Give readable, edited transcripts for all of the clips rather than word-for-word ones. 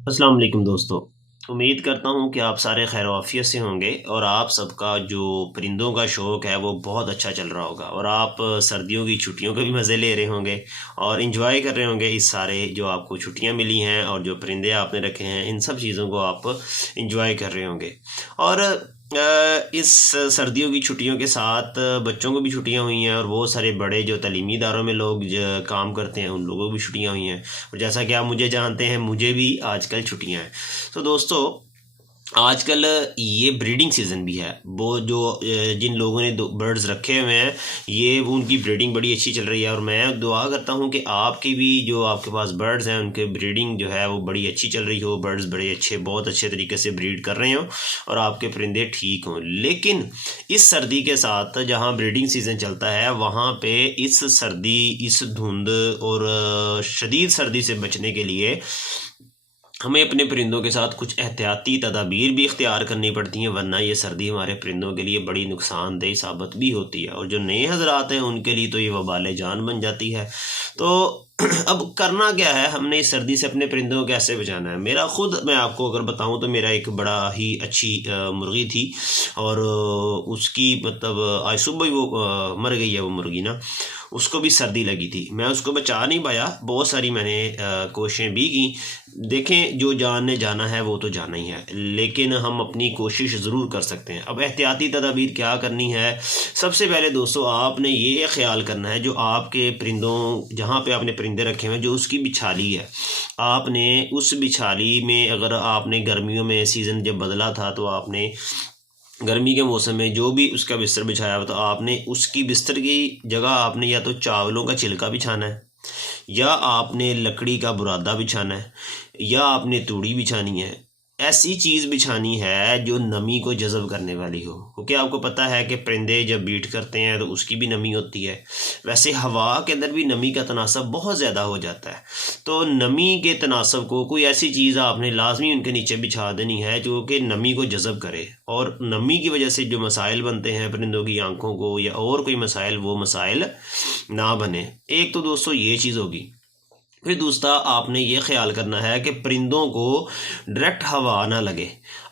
अस्सलाम वालेकुम दोस्तों। उम्मीद करता हूँ कि आप सारे खैर आफियत से होंगे और आप सबका जो परिंदों का शौक़ है वो बहुत अच्छा चल रहा होगा और आप सर्दियों की छुट्टियों के भी मज़े ले रहे होंगे और इन्जॉय कर रहे होंगे इस सारे जो आपको छुट्टियाँ मिली हैं और जो परिंदे आपने रखे हैं इन सब चीज़ों को आप इन्जॉय कर रहे होंगे। और इस सर्दियों की छुट्टियों के साथ बच्चों को भी छुट्टियां हुई हैं और बहुत सारे बड़े जो तालीमी इदारों में लोग काम करते हैं उन लोगों को भी छुट्टियां हुई हैं। और जैसा कि आप मुझे जानते हैं मुझे भी आजकल छुट्टियां हैं। तो दोस्तों आजकल ये ब्रीडिंग सीज़न भी है। वो जो जिन लोगों ने बर्ड्स रखे हुए हैं ये वो उनकी ब्रीडिंग बड़ी अच्छी चल रही है और मैं दुआ करता हूँ कि आपकी भी जो आपके पास बर्ड्स हैं उनके ब्रीडिंग जो है वो बड़ी अच्छी चल रही हो, बर्ड्स बड़े अच्छे बहुत अच्छे तरीके से ब्रीड कर रहे हों और आपके परिंदे ठीक हों। लेकिन इस सर्दी के साथ जहाँ ब्रीडिंग सीज़न चलता है वहाँ पे इस सर्दी, इस धुंध और शदीद सर्दी से बचने के लिए हमें अपने परिंदों के साथ कुछ एहतियाती तदाबीर भी इख्तियार करनी पड़ती हैं, वरना ये सर्दी हमारे परिंदों के लिए बड़ी नुकसानदेह साबित भी होती है और जो नए हज़रात हैं उनके लिए तो ये वबाल जान बन जाती है। तो अब करना क्या है, हमने इस सर्दी से अपने परिंदों को कैसे बचाना है। मैं आपको अगर बताऊं तो मेरा एक बड़ा ही अच्छी मुर्गी थी और उसकी मतलब आज सुबह ही वो मर गई है वो मुर्गी ना। उसको भी सर्दी लगी थी, मैं उसको बचा नहीं पाया, बहुत सारी मैंने कोशिशें भी की। देखें जो जान ने जाना है वो तो जाना ही है, लेकिन हम अपनी कोशिश ज़रूर कर सकते हैं। अब एहतियाती तदाबीर क्या करनी है, सबसे पहले दोस्तों आपने ये ख्याल करना है जो आपके परिंदों जहाँ पे आपने परिंदे रखे हुए हैं जो उसकी बिछाली है, आपने उस बिछाली में अगर आपने गर्मियों में सीज़न जब बदला था तो आपने गर्मी के मौसम में जो भी उसका बिस्तर बिछाया हो तो आपने उसकी बिस्तर की जगह आपने या तो चावलों का छिलका बिछाना है या आपने लकड़ी का बुरादा बिछाना है या आपने तूड़ी बिछानी है। ऐसी चीज़ बिछानी है जो नमी को जज़ब करने वाली हो, क्योंकि आपको पता है कि परिंदे जब बीट करते हैं तो उसकी भी नमी होती है। वैसे हवा के अंदर भी नमी का तनासब बहुत ज़्यादा हो जाता है। तो नमी के तनासब को कोई ऐसी चीज़ आपने लाजमी उनके नीचे बिछा देनी है जो कि नमी को जज़ब करे और नमी की वजह से जो मसाइल बनते हैं परिंदों की आंखों को या और कोई मसाइल वो मसाइल ना बने। एक तो दोस्तों ये चीज़ होगी। फिर दूसरा आपने ये ख्याल करना है कि परिंदों को डायरेक्ट हवा ना लगे।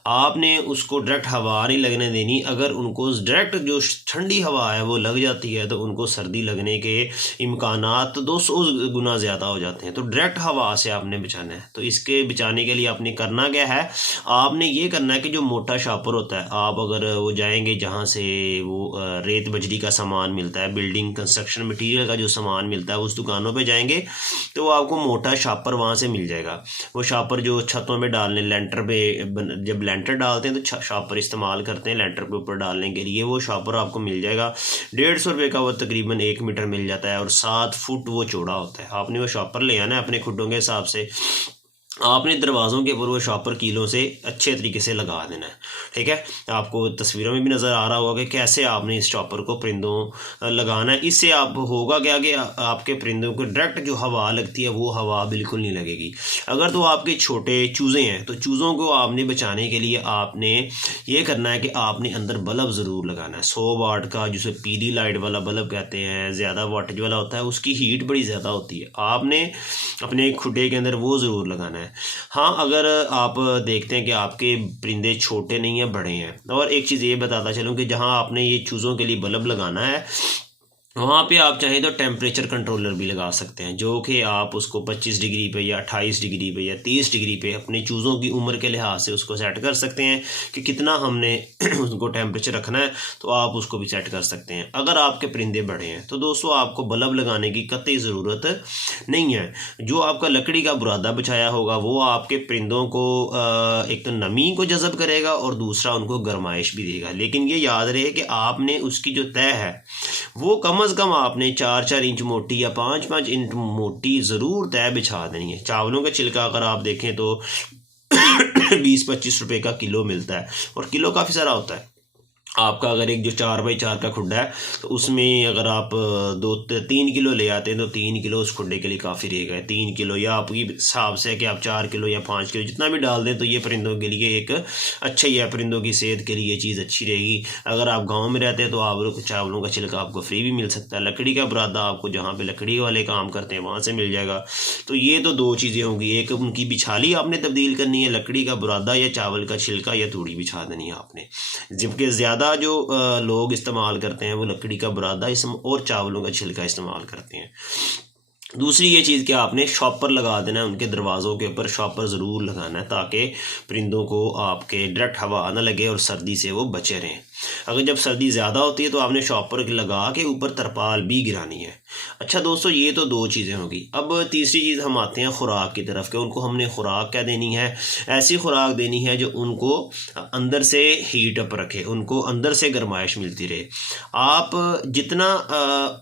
आपने उसको डायरेक्ट हवा नहीं लगने देनी। अगर उनको डायरेक्ट जो ठंडी हवा है वो लग जाती है तो उनको सर्दी लगने के इम्कानात 200 गुना ज़्यादा हो जाते हैं। तो डायरेक्ट हवा से आपने बचाना है। तो इसके बचाने के लिए आपने करना क्या है, आपने ये करना है कि जो मोटा शापर होता है, आप अगर वो जाएंगे जहाँ से वो रेत बजरी का सामान मिलता है, बिल्डिंग कंस्ट्रक्शन मटीरियल का जो सामान मिलता है, उस दुकानों पे जाएंगे तो आपको मोटा शापर वहाँ से मिल जाएगा। वो शापर जो छतों में डालने लेंटर पे जब लेंटर डालते हैं तो शापर इस्तेमाल करते हैं लेंटर पे ऊपर डालने के लिए, वो शापर आपको मिल जाएगा। 150 रुपये का वो तकरीबन 1 मीटर मिल जाता है और 7 फुट वो चौड़ा होता है। आपने वो शापर ले आना है अपने खुडों के हिसाब से। आपने दरवाज़ों के ऊपर वो शॉपर कीलों से अच्छे तरीके से लगा देना है। ठीक है, आपको तस्वीरों में भी नज़र आ रहा होगा कि कैसे आपने इस शॉपर को परिंदों लगाना है। इससे आप होगा क्या कि आपके परिंदों को डायरेक्ट जो हवा लगती है वो हवा बिल्कुल नहीं लगेगी। अगर तो आपके छोटे चूज़े हैं तो चूज़ों को आपने बचाने के लिए आपने ये करना है कि आपने अंदर बल्ब ज़रूर लगाना है। 100 वाट का जिसे पीली लाइट वाला बल्ब कहते हैं, ज़्यादा वाटेज वाला होता है, उसकी हीट बड़ी ज़्यादा होती है। आपने अपने खुडे के अंदर वो ज़रूर लगाना है। हाँ, अगर आप देखते हैं कि आपके परिंदे छोटे नहीं हैं बड़े हैं, और एक चीज़ ये बताता चलूँ कि जहाँ आपने ये चूज़ों के लिए बल्ब लगाना है वहाँ पे आप चाहें तो टेम्परेचर कंट्रोलर भी लगा सकते हैं, जो कि आप उसको 25 डिग्री पे या 28 डिग्री पे या 30 डिग्री पे अपनी चूज़ों की उम्र के लिहाज से उसको सेट कर सकते हैं कि कितना हमने उनको टेम्परेचर रखना है, तो आप उसको भी सेट कर सकते हैं। अगर आपके परिंदे बड़े हैं तो दोस्तों आपको बल्ब लगाने की कतई ज़रूरत नहीं है। जो आपका लकड़ी का बुरादा बिछाया होगा वो आपके परिंदों को एक तो नमी को जज़ब करेगा और दूसरा उनको गर्माइश भी देगा। लेकिन ये याद रहे कि आपने उसकी जो तय है वो कम अज़ कम आपने 4-4 इंच मोटी या 5-5 इंच मोटी ज़रूर तय बिछा देनी है। चावलों का छिलका अगर आप देखें तो 20-25 रुपये का किलो मिलता है और किलो काफ़ी सारा होता है। आपका अगर एक जो 4x4 का खुड्डा है तो उसमें अगर आप 3 किलो ले आते हैं तो 3 किलो उस खुड्डे के लिए काफ़ी रहेगा। 3 किलो या आपकी हिसाब से है कि आप 4 किलो या 5 किलो जितना भी डाल दें तो ये परिंदों के लिए एक अच्छा ही है, परिंदों की सेहत के लिए ये चीज़ अच्छी रहेगी। अगर आप गाँव में रहते हैं तो आप चावलों का छिलका आपको फ्री भी मिल सकता है। लकड़ी का बुरादा आपको जहाँ पर लकड़ी वाले काम करते हैं वहाँ से मिल जाएगा। तो ये तो 2 चीज़ें होंगी, एक उनकी बिछाली आपने तब्दील करनी है, लकड़ी का बुरादा या चावल का छिलका या तूड़ी बिछा देनी है आपने। जबकि ज़्यादा जो लोग इस्तेमाल करते हैं वो लकड़ी का बुरादा और चावलों का छिलका इस्तेमाल करते हैं। दूसरी ये चीज़ कि आपने शॉपर लगा देना है, उनके दरवाज़ों के ऊपर शॉपर ज़रूर लगाना है ताकि परिंदों को आपके डायरेक्ट हवा ना लगे और सर्दी से वो बचे रहें। अगर जब सर्दी ज़्यादा होती है तो आपने शॉपर लगा के ऊपर तरपाल भी गिरानी है। अच्छा दोस्तों, ये तो 2 चीज़ें होगी। अब तीसरी चीज़ हम आते हैं खुराक की तरफ कि उनको हमने खुराक क्या देनी है। ऐसी खुराक देनी है जो उनको अंदर से हीट अप रखे, उनको अंदर से गर्माइश मिलती रहे। आप जितना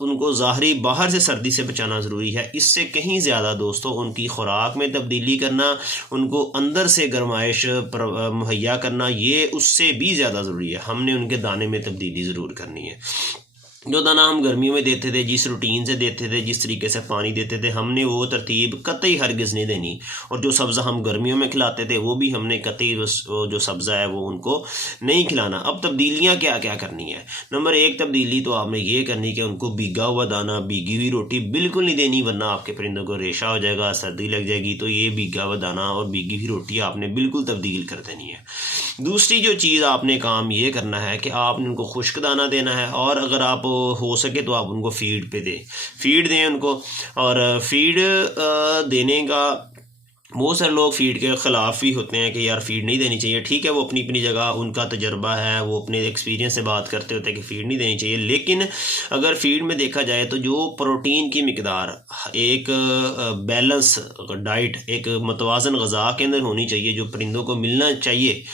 उनको ज़ाहरी बाहर से सर्दी से बचाना ज़रूरी है, इससे कहीं ज़्यादा दोस्तों उनकी खुराक में तब्दीली करना, उनको अंदर से गर्माइश मुहैया करना, ये उससे भी ज़्यादा ज़रूरी है। हमने उनके दाने में तब्दीली ज़रूर करनी है। जो दाना हम गर्मियों में देते थे, जिस रूटीन से देते थे, जिस तरीके से पानी देते थे, हमने वो तरतीब कतई हरगिज़ नहीं देनी। और जो सब्ज़ा हम गर्मियों में खिलाते थे वो भी हमने कतई जो सब्ज़ा है वो उनको नहीं खिलाना। अब तब्दीलियाँ क्या क्या करनी है। नंबर 1 तब्दीली तो आपने ये करनी कि उनको भीगा हुआ दाना, भीगी हुई रोटी बिल्कुल नहीं देनी, वरना आपके परिंदों को रेशा हो जाएगा, सर्दी लग जाएगी। तो ये भीगा हुआ दाना और भीगी हुई रोटी आपने बिल्कुल तब्दील कर देनी है। दूसरी जो चीज़ आपने काम ये करना है कि आपने उनको खुश्क दाना देना है, और अगर आप हो सके तो आप उनको फीड पे दें, फीड दें उनको। और फीड देने का बहुत सारे लोग फ़ीड के ख़िलाफ़ भी होते हैं कि यार फ़ीड नहीं देनी चाहिए। ठीक है, वो अपनी अपनी जगह उनका तजर्बा है, वो अपने एक्सपीरियंस से बात करते होते हैं कि फ़ीड नहीं देनी चाहिए। लेकिन अगर फ़ीड में देखा जाए तो जो प्रोटीन की मिकदार एक बैलेंस डाइट, एक मतवाज़न ग़ज़ा के अंदर होनी चाहिए, जो परिंदों को मिलना चाहिए।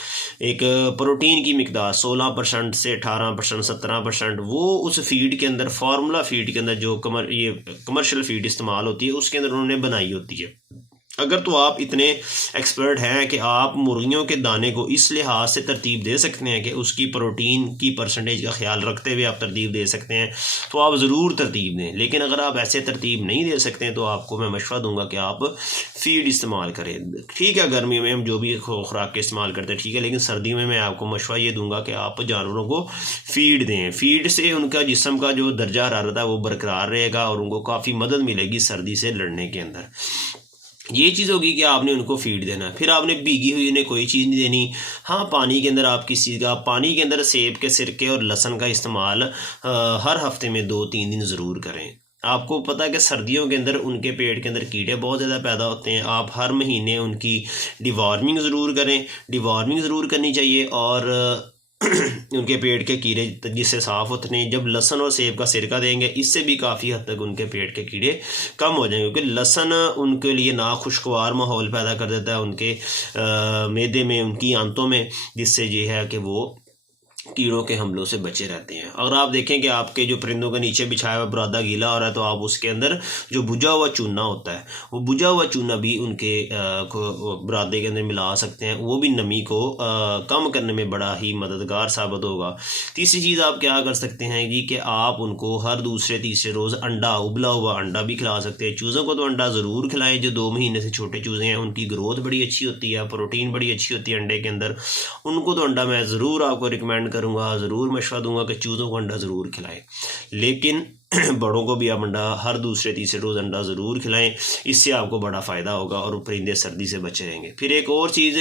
एक प्रोटीन की मिकदार 16% से 18%, 17%, वो उस फ़ीड के अंदर, फार्मूला फ़ीड के अंदर जो कमर्शियल फ़ीड इस्तेमाल होती है उसके अंदर उन्होंने बनाई होती है। अगर तो आप इतने एक्सपर्ट हैं कि आप मुर्गियों के दाने को इस लिहाज से तरतीब दे सकते हैं कि उसकी प्रोटीन की परसेंटेज का ख्याल रखते हुए आप तरतीब दे सकते हैं, तो आप ज़रूर तरतीब दें। लेकिन अगर आप ऐसे तरतीब नहीं दे सकते हैं तो आपको मैं मशवरा दूंगा कि आप फ़ीड इस्तेमाल करें। ठीक है, गर्मी में हम जो भी खुराक के इस्तेमाल करते हैं ठीक है, लेकिन सर्दी में मैं आपको मशवरा ये दूंगा कि आप जानवरों को फ़ीड दें। फ़ीड से उनका जिस्म का जो दर्जा हरारत है वो बरकरार रहेगा और उनको काफ़ी मदद मिलेगी सर्दी से लड़ने के अंदर। ये चीज़ होगी कि आपने उनको फीड देना है। फिर आपने भीगी हुई उन्हें कोई चीज़ नहीं देनी। हाँ, पानी के अंदर आप किसी का पानी के अंदर सेब के सिरके और लहसुन का इस्तेमाल हर हफ्ते में 2-3 दिन ज़रूर करें। आपको पता है कि सर्दियों के अंदर उनके पेट के अंदर कीड़े बहुत ज़्यादा पैदा होते हैं। आप हर महीने उनकी डिवॉर्मिंग ज़रूर करें, डिवॉर्मिंग ज़रूर करनी चाहिए। और उनके पेट के कीड़े जिससे साफ़ होते हैं, जब लहसुन और सेब का सिरका देंगे इससे भी काफ़ी हद तक उनके पेट के कीड़े कम हो जाएंगे, क्योंकि लहसुन उनके लिए नाखुशगवार माहौल पैदा कर देता है उनके मैदे में, उनकी आंतों में, जिससे ये है कि वो कीड़ों के हमलों से बचे रहते हैं। अगर आप देखें कि आपके जो परिंदों के नीचे बिछाया हुआ बुरादा गीला हो रहा है तो आप उसके अंदर जो बुझा हुआ चूना होता है, वो बुझा हुआ चूना भी उनके बुरादे के अंदर मिला सकते हैं, वो भी नमी को कम करने में बड़ा ही मददगार साबित होगा। तीसरी चीज़ आप क्या कर सकते हैं जी कि आप उनको हर दूसरे तीसरे रोज़ अंडा, उबला हुआ अंडा भी खिला सकते हैं। चूज़ों को तो अंडा ज़रूर खिलाएं, जो 2 महीने से छोटे चूज़े हैं उनकी ग्रोथ बड़ी अच्छी होती है, प्रोटीन बड़ी अच्छी होती है अंडे के अंदर, उनको तो अंडा मैं ज़रूर आपको रिकमेंड करूँगा, ज़रूर मशवरा दूंगा कि चूज़ों को अंडा ज़रूर खिलाएं। लेकिन बड़ों को भी आप अंडा हर दूसरे तीसरे रोज़ अंडा ज़रूर खिलाएं, इससे आपको बड़ा फ़ायदा होगा और परिंदे सर्दी से बचे रहेंगे। फिर एक और चीज़,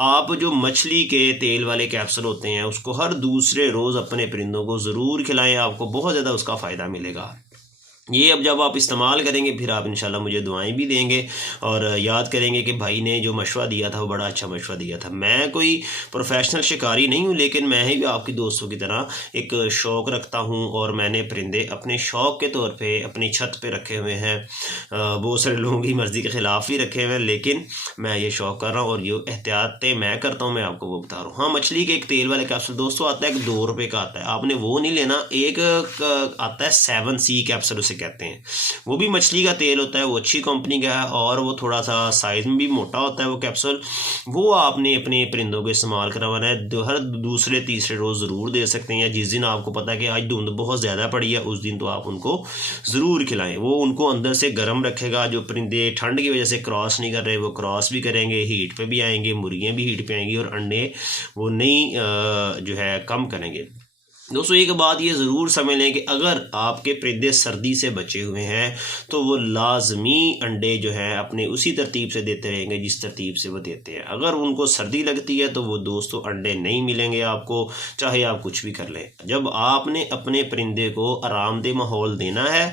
आप जो मछली के तेल वाले कैप्सूल होते हैं उसको हर दूसरे रोज़ अपने परिंदों को ज़रूर खिलाएं, आपको बहुत ज़्यादा उसका फ़ायदा मिलेगा। ये अब जब आप इस्तेमाल करेंगे फिर आप इंशाल्लाह मुझे दुआएं भी देंगे और याद करेंगे कि भाई ने जो मशवरा दिया था वो बड़ा अच्छा मशवरा दिया था। मैं कोई प्रोफेशनल शिकारी नहीं हूँ, लेकिन मैं ही भी आपकी दोस्तों की तरह एक शौक़ रखता हूँ और मैंने परिंदे अपने शौक़ के तौर पे अपनी छत पे रखे हुए हैं। बहुत सारे लोगों की मर्ज़ी के ख़िलाफ़ भी रखे हुए हैं, लेकिन मैं ये शौक़ कर रहा हूँ और ये एहतियातें मैं करता हूँ, मैं आपको वो बता रहा हूँ। हाँ, मछली के एक तेल वाले कैप्सूल दोस्तों आता है, एक 2 रुपये का आता है, आपने वो नहीं लेना। एक आता है 7C कैप्सूल उसे कहते हैं। वो भी मछली का तेल होता है, वो अच्छी कंपनी का है और वो थोड़ा सा साइज़ में भी मोटा होता है वो कैप्सूल। वो आपने अपने परिंदों को इस्तेमाल करवाना है। हर दूसरे तीसरे रोज़ ज़रूर दे सकते हैं, या जिस दिन आपको पता है कि आज धुंध बहुत ज़्यादा पड़ी है उस दिन तो आप उनको ज़रूर खिलाएं। वो उनको अंदर से गर्म रखेगा। जो परिंदे ठंड की वजह से क्रॉस नहीं कर रहे वो क्रॉस भी करेंगे, हीट पे भी आएंगे, मुर्गियाँ भी हीट पे आएंगी और अंडे वो नहीं जो है कम करेंगे। दोस्तों एक बात ये ज़रूर समझ लें कि अगर आपके परिंदे सर्दी से बचे हुए हैं तो वो लाजमी अंडे जो हैं अपने उसी तरतीब से देते रहेंगे जिस तरतीब से वो देते हैं। अगर उनको सर्दी लगती है तो वो दोस्तों अंडे नहीं मिलेंगे आपको, चाहे आप कुछ भी कर लें। जब आपने अपने परिंदे को आरामदेह माहौल देना है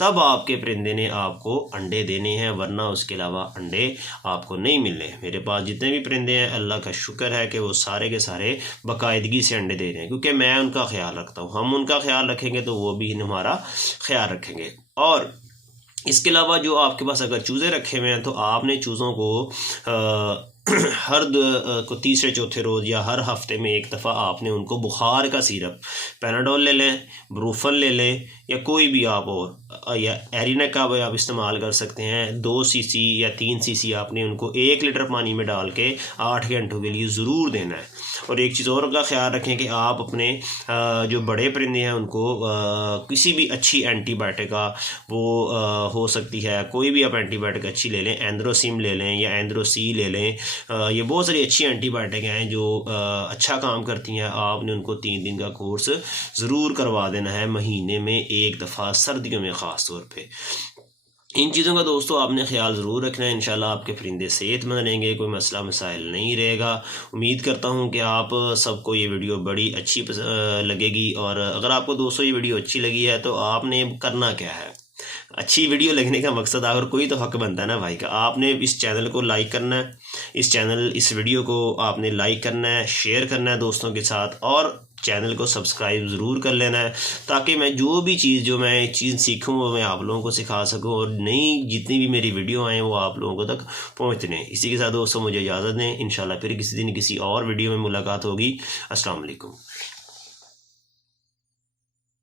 तब आपके परिंदे ने आपको अंडे देने हैं, वरना उसके अलावा अंडे आपको नहीं मिलने। मेरे पास जितने भी परिंदे हैं अल्लाह का शुक्र है कि वो सारे के सारे बाकायदगी से अंडे दे रहे हैं, क्योंकि मैं उनका ख्याल रखता हूँ। हम उनका ख्याल रखेंगे तो वो भी हमारा ख्याल रखेंगे। और इसके अलावा जो आपके पास अगर चूज़े रखे हुए हैं तो आपने चूज़ों को हर को तीसरे चौथे रोज़ या हर हफ्ते में एक दफ़ा आपने उनको बुखार का सिरप, पैनाडोल ले लें, ब्रूफन ले लें, या कोई भी आप और या एरिना का भी आप इस्तेमाल कर सकते हैं। 2 सीसी या 3 सीसी आपने उनको 1 लीटर पानी में डाल के 8 घंटों के लिए ज़रूर देना है। और एक चीज़ और का ख्याल रखें कि आप अपने जो बड़े परिंदे हैं उनको किसी भी अच्छी एंटीबायोटिक का वो हो सकती है, कोई भी आप एंटीबायोटिक अच्छी ले लें, एंड्रोसिम ले लें या एंड्रोसी ले लें। ये बहुत सारी अच्छी एंटीबायोटिक हैं जो अच्छा काम करती हैं। आपने उनको 3 दिन का कोर्स ज़रूर करवा देना है, महीने में एक दफ़ा, सर्दियों में ख़ास तौर पे। इन चीज़ों का दोस्तों आपने ख्याल ज़रूर रखना है। इंशाल्लाह आपके परिंदे सेहतमंद रहेंगे, कोई मसला मसाइल नहीं रहेगा। उम्मीद करता हूँ कि आप सबको ये वीडियो बड़ी अच्छी लगेगी। और अगर आपको दोस्तों ये वीडियो अच्छी लगी है तो आपने करना क्या है, अच्छी वीडियो लगने का मकसद अगर कोई तो हक बनता है ना भाई का, आपने इस चैनल को लाइक करना है, इस वीडियो को आपने लाइक करना है, शेयर करना है दोस्तों के साथ, और चैनल को सब्सक्राइब ज़रूर कर लेना है, ताकि मैं जो भी चीज़ जो मैं चीज़ सीखूँ वो मैं आप लोगों को सिखा सकूँ और नई जितनी भी मेरी वीडियो आएँ वो आप लोगों तक पहुँचने। इसी के साथ दोस्तों मुझे इजाज़त दें। इंशाल्लाह फिर किसी दिन किसी और वीडियो में मुलाकात होगी। अस्सलाम वालेकुम।